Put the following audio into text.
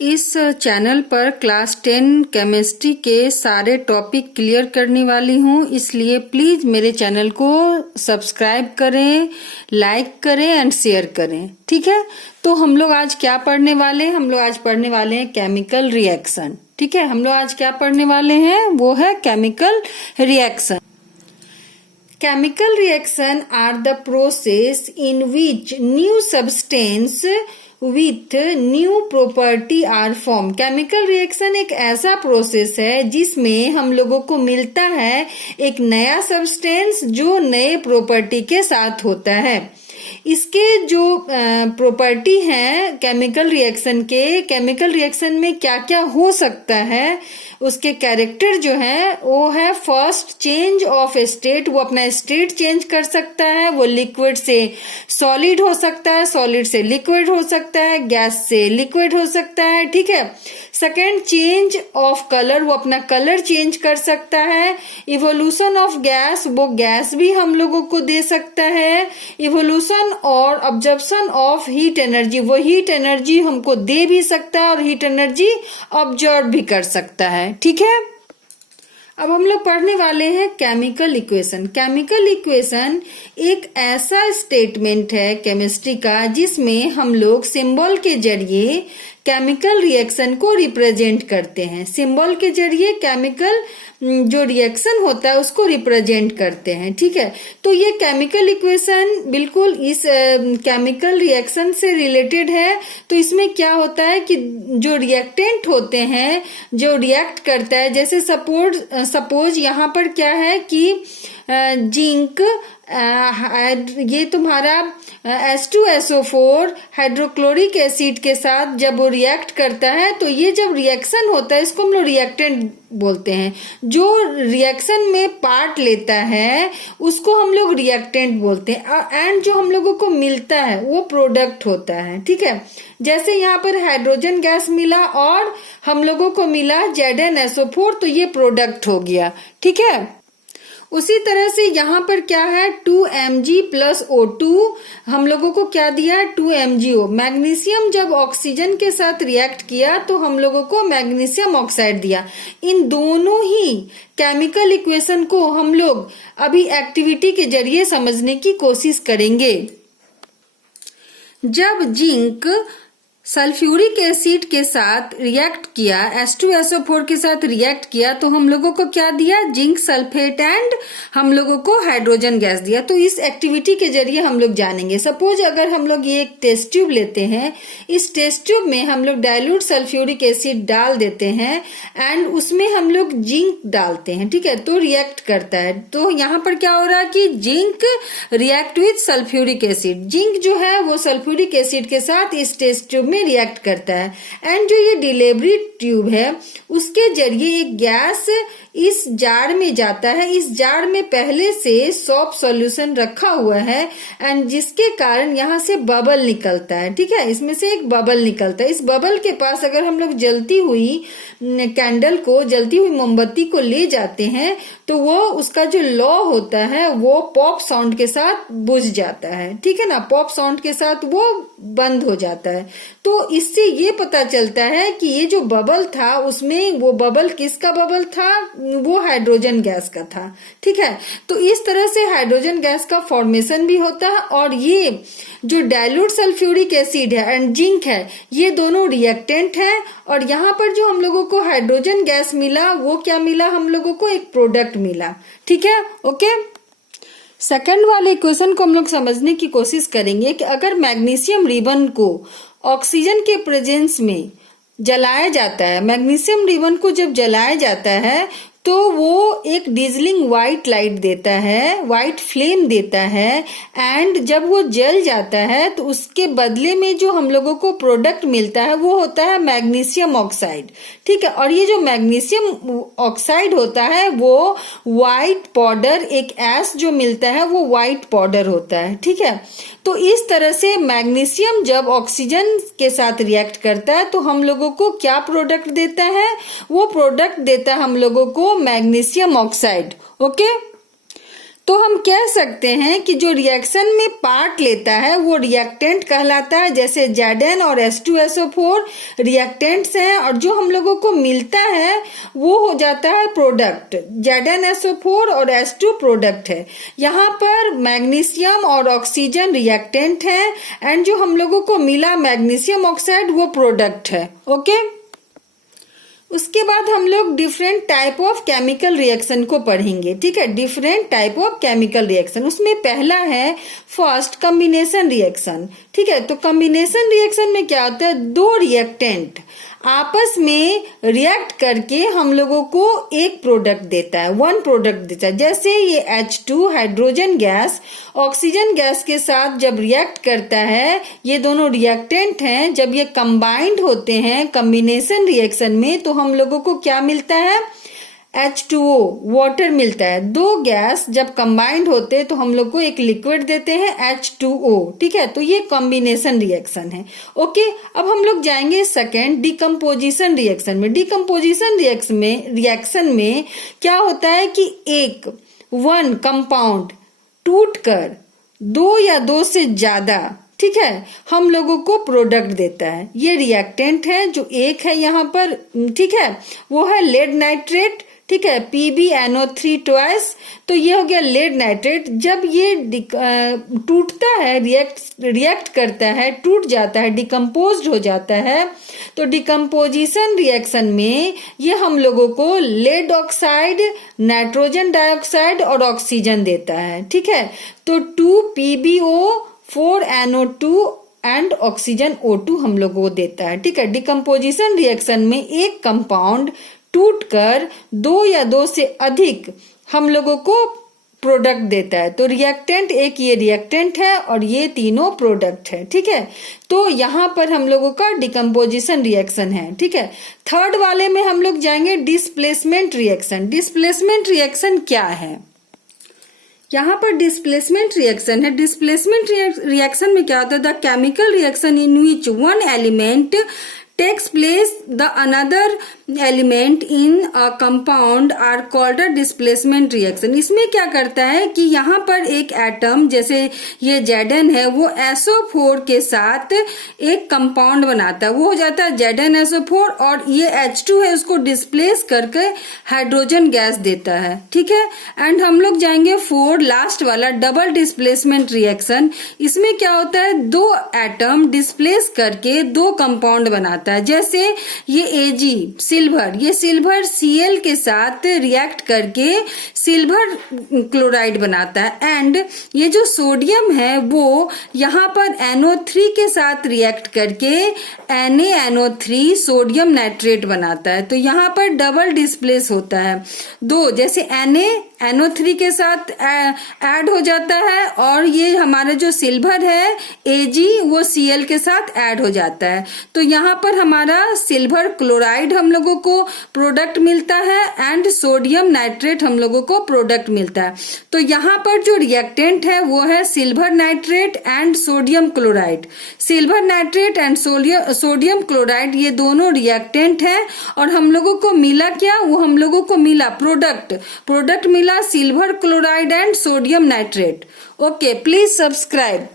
इस चैनल पर class 10 chemistry के सारे टॉपिक क्लियर करने वाली हूँ, इसलिए प्लीज मेरे चैनल को सब्सक्राइब करें, लाइक करें एंड शेयर करें। ठीक है, तो हम लोग आज क्या पढ़ने वाले हैं? हम लोग आज पढ़ने वाले हैं केमिकल रिएक्शन। ठीक है, हम लोग आज क्या पढ़ने वाले हैं? वो है chemical reaction. Chemical reaction are the process in which new substance with new property are formed। Chemical reaction एक ऐसा प्रोसेस है जिसमें हम लोगों को मिलता है एक नया सब्सटेंस जो नए प्रॉपर्टी के साथ होता है। इसके जो प्रॉपर्टी हैं केमिकल रिएक्शन के, केमिकल रिएक्शन में क्या क्या हो सकता है, उसके कैरेक्टर जो है वो है फर्स्ट चेंज ऑफ स्टेट। वो अपना स्टेट चेंज कर सकता है, वो लिक्विड से सॉलिड हो सकता है, सॉलिड से लिक्विड हो सकता है, गैस से लिक्विड हो सकता है। ठीक है, सेकेंड चेंज ऑफ कलर, वो अपना कलर चेंज कर सकता है। इवोल्यूशन ऑफ गैस, वो गैस भी हम लोगों को दे सकता है। इवोल्यूशन और ऑब्जर्प्शन ऑफ हीट एनर्जी, वो हीट एनर्जी हमको दे भी सकता है और हीट एनर्जी ऑब्जर्व भी कर सकता है। ठीक है, अब हम लोग पढ़ने वाले हैं केमिकल इक्वेशन। केमिकल इक्वेशन एक ऐसा स्टेटमेंट है केमिस्ट्री का जिसमें हम लोग सिंबल के जरिए केमिकल रिएक्शन को रिप्रेजेंट करते हैं। सिंबल के जरिए केमिकल जो रिएक्शन होता है उसको रिप्रेजेंट करते हैं। ठीक है, तो ये केमिकल इक्वेशन बिल्कुल इस केमिकल रिएक्शन से रिलेटेड है। तो इसमें क्या होता है कि जो रिएक्टेंट होते हैं, जो रिएक्ट करता है, जैसे सपोज यहाँ पर क्या है कि जिंक, ये तुम्हारा H2SO4 हाइड्रोक्लोरिक एसिड के साथ जब वो रिएक्ट करता है तो ये जब रिएक्शन होता है इसको हम लोग रिएक्टेंट बोलते हैं। जो रिएक्शन में पार्ट लेता है उसको हम लोग रिएक्टेंट बोलते हैं एंड जो हम लोगों को मिलता है वो प्रोडक्ट होता है। ठीक है, जैसे यहाँ पर हाइड्रोजन गैस मिला और हम लोगों को मिला ZnSO4, तो ये प्रोडक्ट हो गया। ठीक है, उसी तरह से यहाँ पर क्या है 2Mg + O2, हम लोगों को क्या दिया है 2MgO। मैग्नीशियम जब ऑक्सीजन के साथ रिएक्ट किया तो हम लोगों को मैग्नीशियम ऑक्साइड दिया। इन दोनों ही केमिकल इक्वेशन को हम लोग अभी एक्टिविटी के जरिए समझने की कोशिश करेंगे। जब जिंक सल्फ्यूरिक एसिड के साथ रिएक्ट किया, H2SO4 के साथ रिएक्ट किया, तो हम लोगों को क्या दिया? जिंक सल्फेट एंड हम लोगों को हाइड्रोजन गैस दिया। तो इस एक्टिविटी के जरिए हम लोग जानेंगे। सपोज अगर हम लोग ये एक टेस्ट ट्यूब लेते हैं, इस टेस्ट ट्यूब में हम लोग डाइल्यूट सल्फ्यूरिक एसिड डाल देते हैं एंड उसमें हम लोग जिंक डालते हैं। ठीक है, तो रिएक्ट करता है। तो यहाँ पर क्या हो रहा है कि zinc react with sulphuric acid. Zinc जो है वो सल्फ्यूरिक एसिड के साथ इस टेस्ट ट्यूब में रिएक्ट करता है एंड जो ये डिलीवरी ट्यूब है उसके जरिए एक गैस इस जार में जाता है। इस जार में पहले से सॉफ्ट सॉल्यूशन रखा हुआ है एंड जिसके कारण यहाँ से बबल निकलता है। ठीक है, इसमें से एक बबल निकलता है। इस बबल के पास अगर हम लोग जलती हुई कैंडल को, जलती हुई मोमबत्ती को ले जाते हैं तो वो उसका जो लॉ होता है वो पॉप साउंड के साथ बुझ जाता है। ठीक है ना, पॉप साउंड के साथ वो बंद हो जाता है। तो इससे ये पता चलता है कि ये जो बबल था उसमें वो बबल किसका बबल था? वो हाइड्रोजन गैस का था। ठीक है, तो इस तरह से हाइड्रोजन गैस का फॉर्मेशन भी होता है और ये जो डाइल्यूट सल्फ्यूरिक एसिड है एंड जिंक है ये दोनों रिएक्टेंट है और यहाँ पर जो हम लोगों को हाइड्रोजन गैस मिला वो क्या मिला? हम लोगों को एक प्रोडक्ट मिला। ठीक है, ओके। सेकंड वाले इक्वेशन को हम लोग समझने की कोशिश करेंगे कि अगर मैग्नीशियम रिबन को ऑक्सीजन के प्रेजेंस में जलाया जाता है, मैग्नीशियम रिबन को जब जलाया जाता है तो वो एक डिजलिंग व्हाइट लाइट देता है, व्हाइट फ्लेम देता है एंड जब वो जल जाता है तो उसके बदले में जो हम लोगों को प्रोडक्ट मिलता है वो होता है मैग्नीशियम ऑक्साइड। ठीक है, और ये जो मैग्नीशियम ऑक्साइड होता है वो व्हाइट पाउडर, एक ऐश जो मिलता है वो व्हाइट पाउडर होता है। ठीक है, तो इस तरह से मैग्नीशियम जब ऑक्सीजन के साथ रिएक्ट करता है तो हम लोगों को क्या प्रोडक्ट देता है? वो प्रोडक्ट देता है हम लोगों को मैग्नीशियम ऑक्साइड। ओके, तो हम कह सकते हैं कि जो रिएक्शन में पार्ट लेता है वो रिएक्टेंट कहलाता है, जैसे Zn और H2SO4 रिएक्टेंट्स हैं, और जो हम लोगों को मिलता है वो हो जाता है प्रोडक्ट। ZnSO4 और H2 प्रोडक्ट है। यहाँ पर मैग्नीशियम और ऑक्सीजन रिएक्टेंट है, एंड जो हम लोगों को मिला मैग्नीशियम ऑक्साइड वो प्रोडक्ट है। ओके, उसके बाद हम लोग different type of chemical reaction को पढ़ेंगे। ठीक है, different type of chemical reaction. उसमें पहला है फर्स्ट कॉम्बिनेशन रिएक्शन। ठीक है, तो कॉम्बिनेशन रिएक्शन में क्या होता है, दो रिएक्टेंट आपस में रिएक्ट करके हम लोगों को एक प्रोडक्ट देता है, वन प्रोडक्ट देता है। जैसे ये H2 hydrogen gas oxygen gas के साथ जब रिएक्ट करता है, ये दोनों रिएक्टेंट हैं, जब ये कंबाइंड होते हैं कॉम्बिनेशन रिएक्शन में, तो हम लोगों को क्या मिलता है, H2O वाटर मिलता है। दो गैस जब कंबाइंड होते हैं तो हम लोग को एक लिक्विड देते हैं H2O। ठीक है, तो ये कॉम्बिनेशन रिएक्शन है। ओके, अब हम लोग जाएंगे सेकेंड डिकम्पोजिशन रिएक्शन में। डिकम्पोजिशन रिएक्शन में क्या होता है कि एक वन कंपाउंड टूटकर दो या दो से ज्यादा, ठीक है, हम लोगों को प्रोडक्ट देता है। ये रिएक्टेंट है, जो एक है यहाँ पर, ठीक है, वो है लेड नाइट्रेट। ठीक है, PbNO3 ट्वाइस, तो ये हो गया लेड नाइट्रेट। जब ये टूटता है, रिएक्ट करता है, टूट जाता है, डिकम्पोज हो जाता है, तो डिकम्पोजिशन रिएक्शन में ये हम लोगों को लेड ऑक्साइड, नाइट्रोजन डाइऑक्साइड और ऑक्सीजन देता है। ठीक है, तो 2PbO4NO2 एंड ऑक्सीजन O2 हम लोगों को देता है। ठीक है, डिकम्पोजिशन रिएक्शन में एक कंपाउंड टूटकर दो या दो से अधिक हम लोगों को प्रोडक्ट देता है। तो रिएक्टेंट एक ये रिएक्टेंट है और ये तीनों प्रोडक्ट है। ठीक है, तो यहाँ पर हम लोगों का डिकम्पोजिशन रिएक्शन है। ठीक है, थर्ड वाले में हम लोग जाएंगे डिस्प्लेसमेंट रिएक्शन। डिस्प्लेसमेंट रिएक्शन क्या है, यहाँ पर डिस्प्लेसमेंट रिएक्शन है। डिस्प्लेसमेंट रिएक्शन में क्या होता है, the chemical reaction in which one element takes place the another element in a compound are called a displacement reaction। इसमें क्या करता है कि यहाँ पर एक एटम, जैसे ये Zn है, वो SO4 के साथ एक कंपाउंड बनाता है, वो हो जाता है ZnSO4, और ये H2 है, उसको डिस्प्लेस करके हाइड्रोजन गैस देता है। ठीक है, एंड हम लोग जाएंगे फोर लास्ट वाला डबल डिस्प्लेसमेंट रिएक्शन। इसमें क्या होता है, दो एटम डिस्प्लेस करके दो कंपाउंड बनाता है। जैसे ये Ag सिल्वर, ये सिल्वर Cl के साथ रिएक्ट करके सिल्वर क्लोराइड बनाता है, एंड ये जो सोडियम है वो यहाँ पर NO3 के साथ रिएक्ट करके NaNO3 सोडियम नाइट्रेट बनाता है। तो यहाँ पर डबल डिस्प्लेस होता है, दो, जैसे NaNO3 के साथ ऐड हो जाता है, और ये हमारा जो सिल्वर है Ag वो Cl के साथ ऐड हो जाता है। तो यहाँ पर हमारा सिल्वर क्लोराइड हम लोगों को प्रोडक्ट मिलता है, एंड सोडियम नाइट्रेट हम लोगों को प्रोडक्ट मिलता है। तो यहाँ पर जो रिएक्टेंट है वो है silver nitrate and sodium chloride. Silver nitrate and sodium chloride ये दोनों रिएक्टेंट हैं, और हम लोगों को मिला क्या, वो हम लोगों को मिला प्रोडक्ट मिला silver chloride and sodium nitrate. Okay, please subscribe.